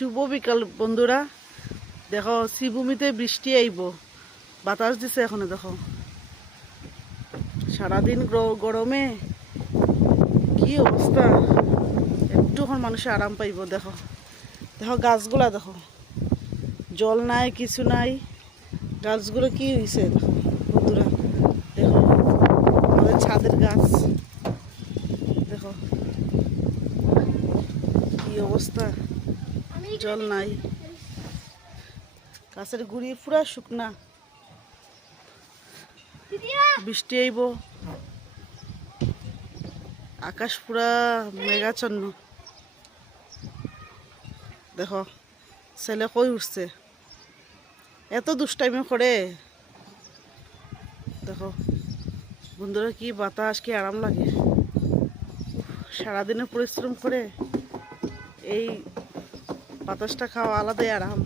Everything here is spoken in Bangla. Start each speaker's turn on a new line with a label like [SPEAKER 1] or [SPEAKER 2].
[SPEAKER 1] শুভ বিকাল, বন্ধুরা। দেখো, শ্রীভূমিতে বৃষ্টি আইব বাতাস দিছে এখনও, দেখো। সারাদিন গ্র- গরমে কি অবস্থা একটুক্ষণ মানুষে আরাম পাইব, দেখো। দেখো, গাছগুলা, দেখো। জল নাই, কিছু নাই। গাছগুলো কি হয়েছে দেখো, বন্ধুরা? দেখো, আমাদের ছাদের গাছ। দেখো, কি অবস্থা জল নাই। গাছের গুড়ি পুরা শুকনা। বৃষ্টি আইব আকাশ পুরা মেঘাচ্ছন্ন। দেখো, ছেলে কই উঠছে? এত দুষ্টাইমে করে। দেখো, বন্ধুরা কি বাতাস, কি আরাম লাগে। সারাদিনে পরিশ্রম করে এই বাতাসটা খাওয়া আলাদাই আরাম।